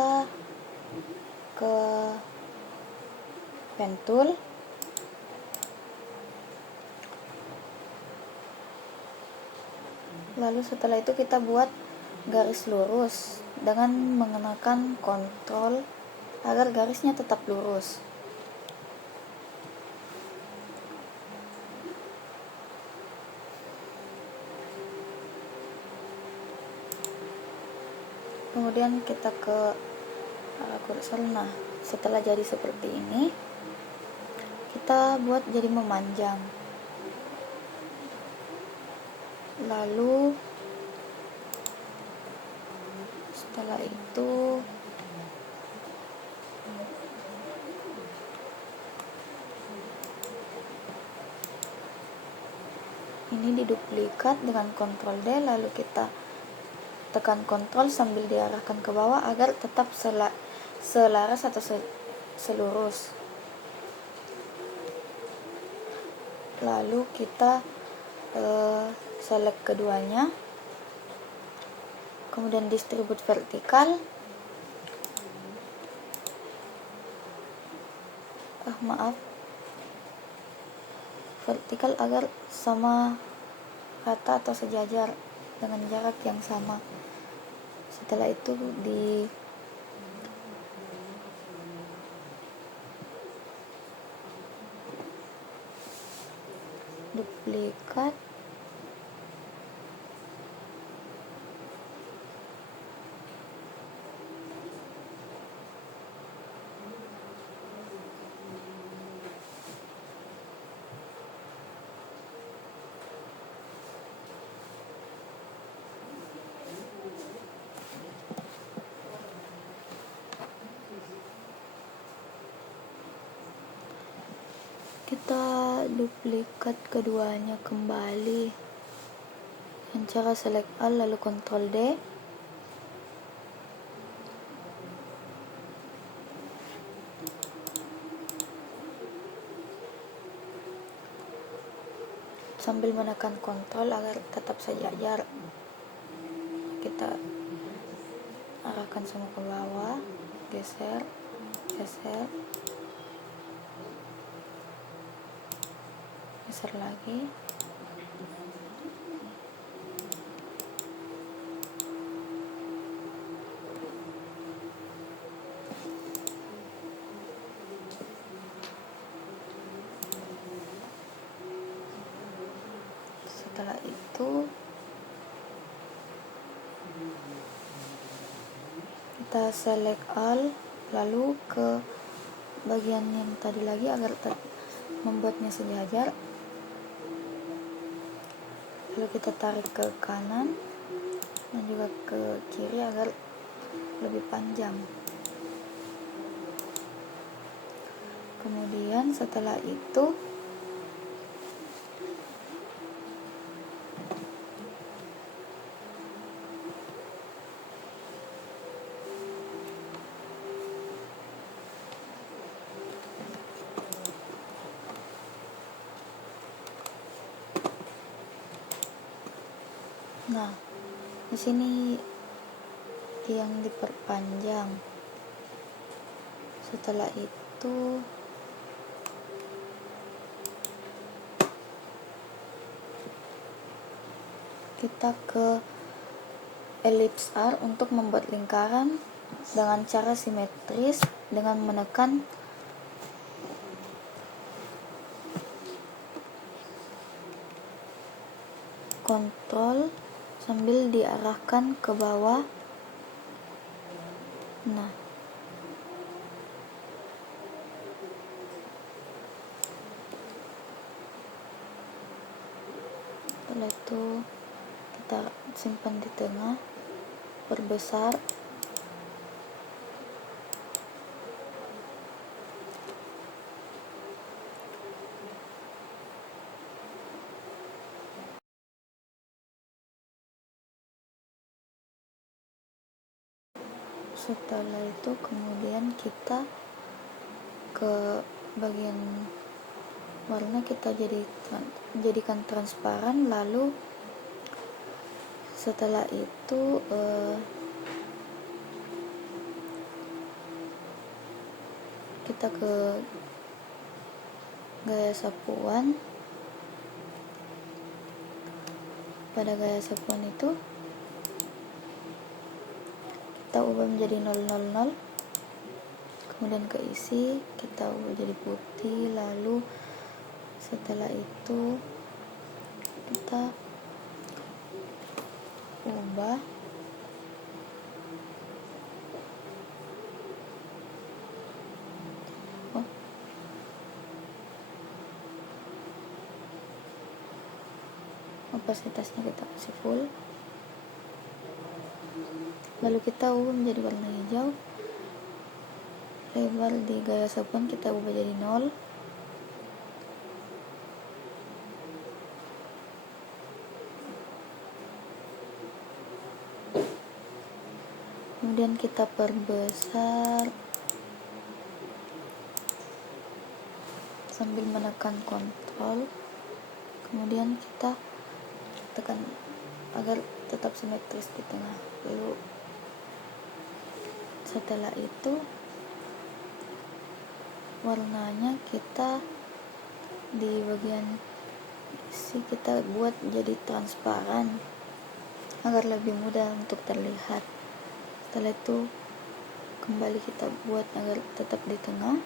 kita ke pen tool, lalu setelah itu kita buat garis lurus dengan mengenakan kontrol agar garisnya tetap lurus. Kemudian kita ke kursor. Nah, setelah jadi seperti ini, kita buat jadi memanjang. Lalu setelah itu ini diduplikat dengan Ctrl D, lalu kita tekan Ctrl sambil diarahkan ke bawah agar tetap selaras atau selurus. Lalu kita select keduanya, kemudian distribute vertikal, vertikal agar sama rata atau sejajar dengan jarak yang sama. Setelah itu di duplikat, kita duplikat keduanya kembali dengan cara select all lalu Ctrl D. Sambil menekan Ctrl agar tetap sejajar, kita arahkan semua ke bawah, geser, geser, geser lagi. Setelah itu kita select all lalu ke bagian yang tadi lagi agar membuatnya sejajar, lalu kita tarik ke kanan dan juga ke kiri agar lebih panjang. Kemudian setelah itu nah, di sini yang diperpanjang. Setelah itu kita ke ellipse R untuk membuat lingkaran dengan cara simetris dengan menekan Ctrl sambil diarahkan ke bawah. Nah, setelah itu kita simpan di tengah, perbesar, setelah itu kemudian kita ke bagian warna kita jadikan transparan, lalu setelah itu kita ke gaya sapuan. Pada gaya sapuan itu kita ubah menjadi 000, kemudian ke isi kita ubah jadi putih, lalu setelah itu kita ubah opasitasnya kita kasih full, lalu kita ubah menjadi warna hijau. Lebar di gaya sapuan kita ubah jadi 0, kemudian kita perbesar sambil menekan kontrol, kemudian kita tekan agar tetap simetris di tengah. Lalu setelah itu warnanya kita di bagian isi kita buat jadi transparan agar lebih mudah untuk terlihat. Setelah itu kembali kita buat agar tetap di tengah,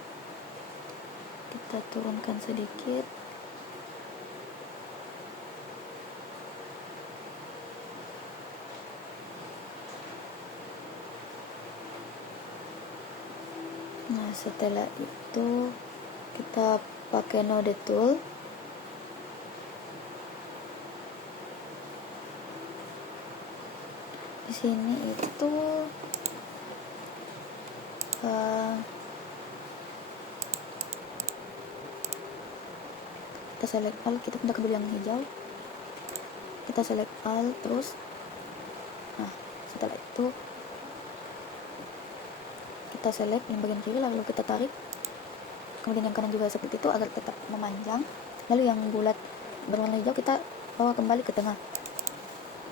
kita turunkan sedikit. Nah, setelah itu kita pakai node tool. Di sini itu kita select all, kita pindah ke yang hijau, kita select all terus. Nah, setelah itu kita select yang bagian kiri, lalu kita tarik, kemudian yang kanan juga seperti itu agar tetap memanjang. Lalu yang bulat berwarna hijau kita bawa kembali ke tengah,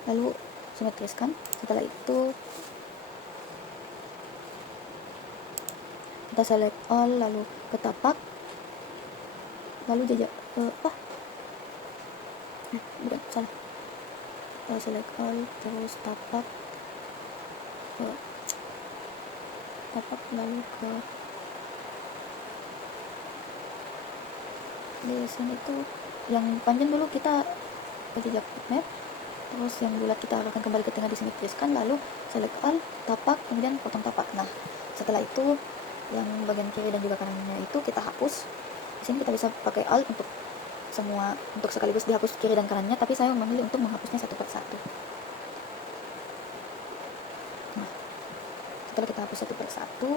lalu simetriskan. Setelah itu kita select all, lalu ke tapak, lalu jajak bukan, salah, kita select all terus tapak, lalu ke di sini tuh yang panjang dulu kita jajak map, terus yang bulat kita arahkan kembali ke tengah, disimetriskan, lalu select all, tapak, kemudian potong tapak. Nah, setelah itu yang bagian kiri dan juga kanannya itu kita hapus. Di sini kita bisa pakai alt untuk semua, untuk sekaligus dihapus kiri dan kanannya, tapi saya memilih untuk menghapusnya satu persatu. Nah, setelah kita hapus satu persatu,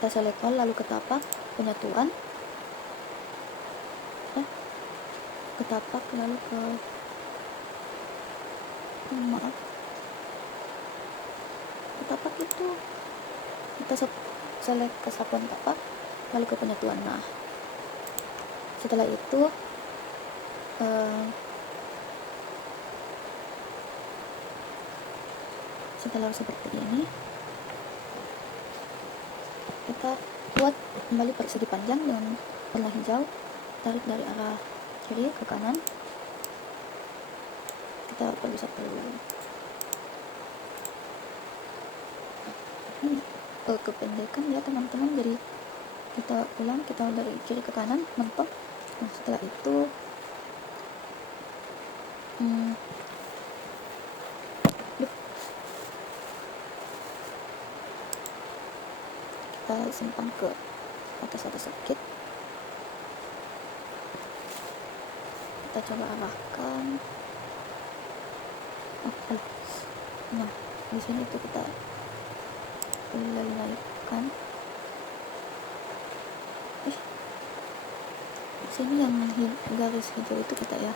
kita select all, lalu ke tapak, penyatuan, ke tapak, lalu ke ke tapak itu kita select ke sapuan tapak, lalu ke penyatuan. Nah, setelah itu setelah seperti ini kita buat kembali persegi panjang dengan warna hijau, tarik dari arah kiri ke kanan, kita perbesar dulu. Ini kependekan ya teman-teman, jadi kita ulang, kita dari kiri ke kanan, mentok. Nah, setelah itu kita simpan ke atas sedikit, kita coba arahkan. Nah, di sini itu kita naikkan. Sini yang garis hijau itu kita ya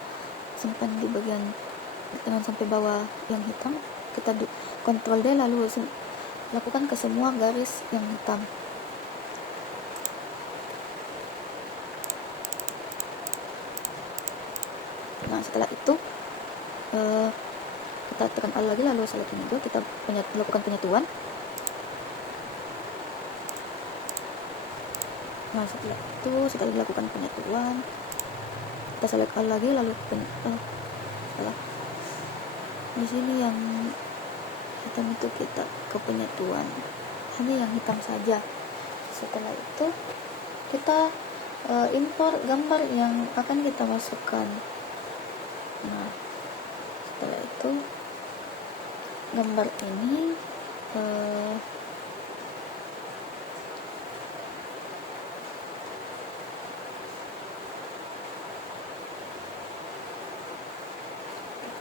simpan di bagian tengah sampai bawah yang hitam. Kita Ctrl D, lalu lakukan ke semua garis yang hitam. Nah, setelah itu kita tekan Alt lagi, lalu select yang hijau, kita lakukan penyatuan. Nah, setelah dilakukan penyatuan, kita select Alt lagi, lalu di sini yang hitam itu kita ke penyatuan, hanya yang hitam saja. Setelah itu kita import gambar yang akan kita masukkan. Nah, setelah itu gambar ini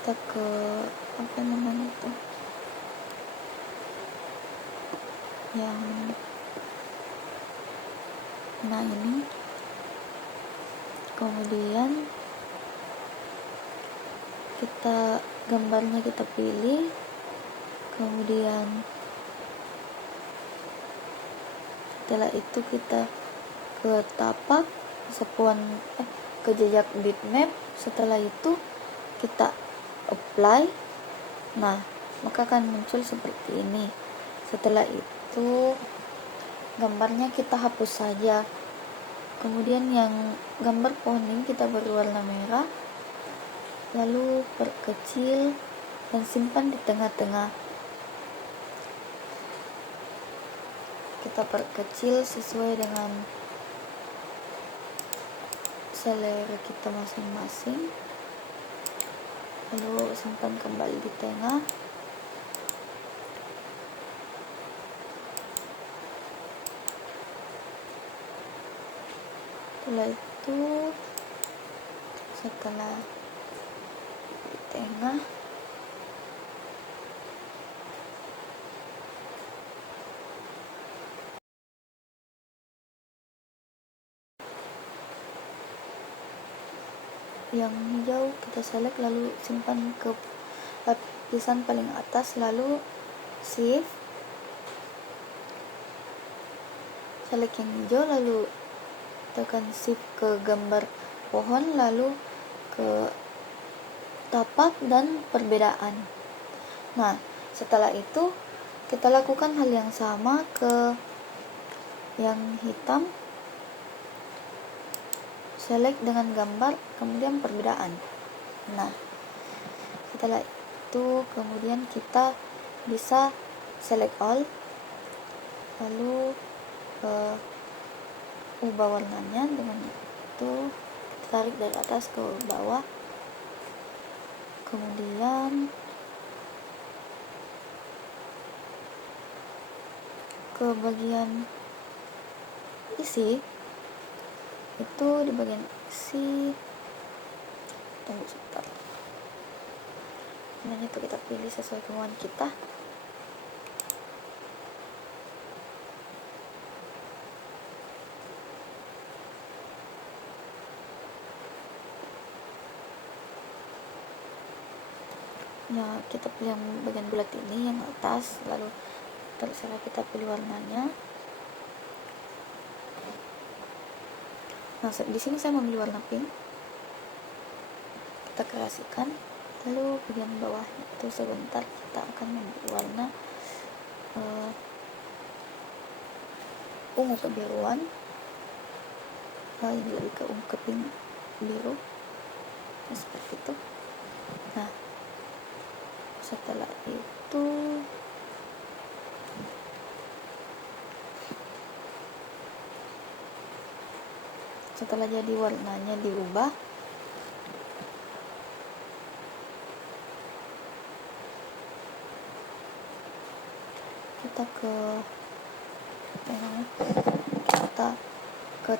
kita ke apa namanya itu yang ini, kemudian gambarnya kita pilih, kemudian setelah itu kita ke tapak ke jejak bitmap. Setelah itu kita apply. Nah, maka akan muncul seperti ini. Setelah itu gambarnya kita hapus saja. Kemudian yang gambar pohon ini kita beri warna merah, lalu perkecil dan simpan di tengah-tengah. Kita perkecil sesuai dengan selera kita masing-masing, lalu simpan kembali di tengah. Setelah di tengah, yang hijau kita select, lalu simpan ke lapisan paling atas, lalu shift, select yang hijau, lalu tekan shift ke gambar pohon, lalu ke tapak dan perbedaan. Nah, setelah itu kita lakukan hal yang sama ke yang hitam, select dengan gambar, kemudian perbedaan. Nah, setelah itu kemudian kita bisa select all, lalu ubah warnanya dengan itu, tarik dari atas ke bawah, kemudian ke bagian isi. Itu di bagian isi, tunggu sebentar, dan itu kita pilih sesuai kemauan kita. Ya, kita pilih yang bagian bulat ini, yang atas, lalu terserah kita pilih warnanya. Nah, di sini saya memilih warna pink. Kita kerasikan, lalu bagian bawahnya itu sebentar kita akan memilih warna ungu kebiruan, ini lebih ke ungu ke pink biru, nah, seperti itu. Nah, setelah itu setelah jadi warnanya diubah, kita ke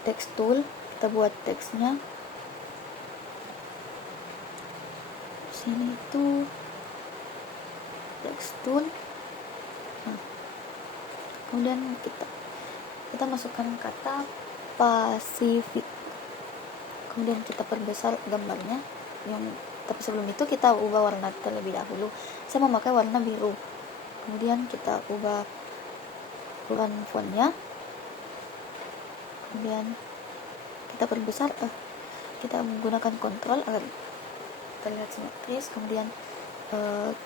text tool, kita buat teksnya. Sini itu text tool. Nah, kemudian kita masukkan kata Pasifik, kemudian kita perbesar gambarnya. Tapi sebelum itu kita ubah warna terlebih dahulu. Saya memakai warna biru, kemudian kita ubah fontnya, kemudian kita perbesar, kita menggunakan kontrol agar terlihat simetris. Kemudian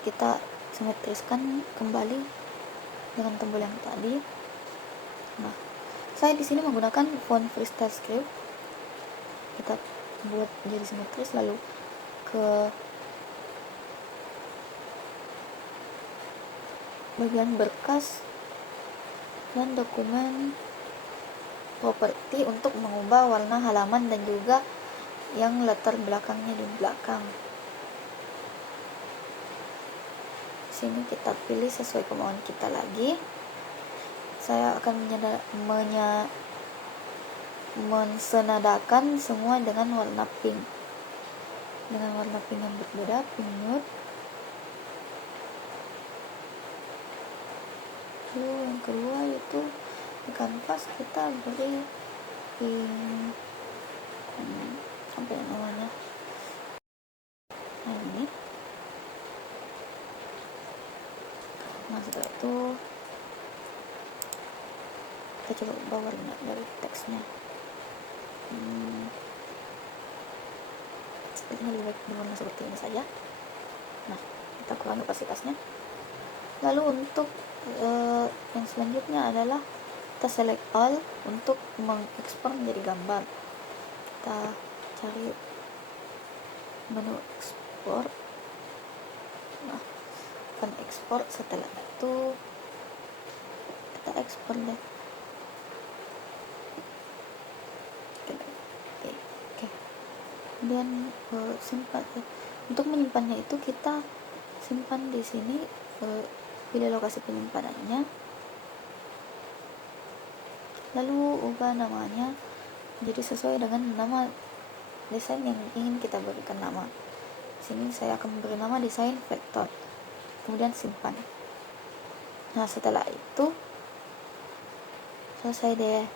kita simetriskan kembali dengan tombol yang tadi. Nah, saya di sini menggunakan font freestyle script. Kita buat jadi simetris, lalu ke bagian berkas dan dokumen properti untuk mengubah warna halaman dan juga yang latar belakangnya di belakang. Sini kita pilih sesuai kemauan kita lagi. Saya akan mensenadakan semua dengan warna pink, yang berbeda, pink nude. Lalu yang kedua itu di kanvas kita beri pink, apa ya namanya, nah ini. Nah setelah itu kita coba ubah warna dari teksnya. Sepertinya lebih baik berwarna seperti ini saja. Nah, kita kurangi opasitasnya. Lalu untuk yang selanjutnya adalah kita select all untuk mengekspor menjadi gambar. Kita cari menu ekspor. Nah, akan ekspor. Setelah itu kita ekspor deh. Oke. Kemudian simpan. Untuk menyimpannya itu kita simpan di sini. Pilih lokasi penyimpanannya, lalu ubah namanya jadi sesuai dengan nama desain yang ingin kita berikan nama. Sini saya akan memberi nama desain vektor, kemudian simpan. Nah setelah itu selesai deh.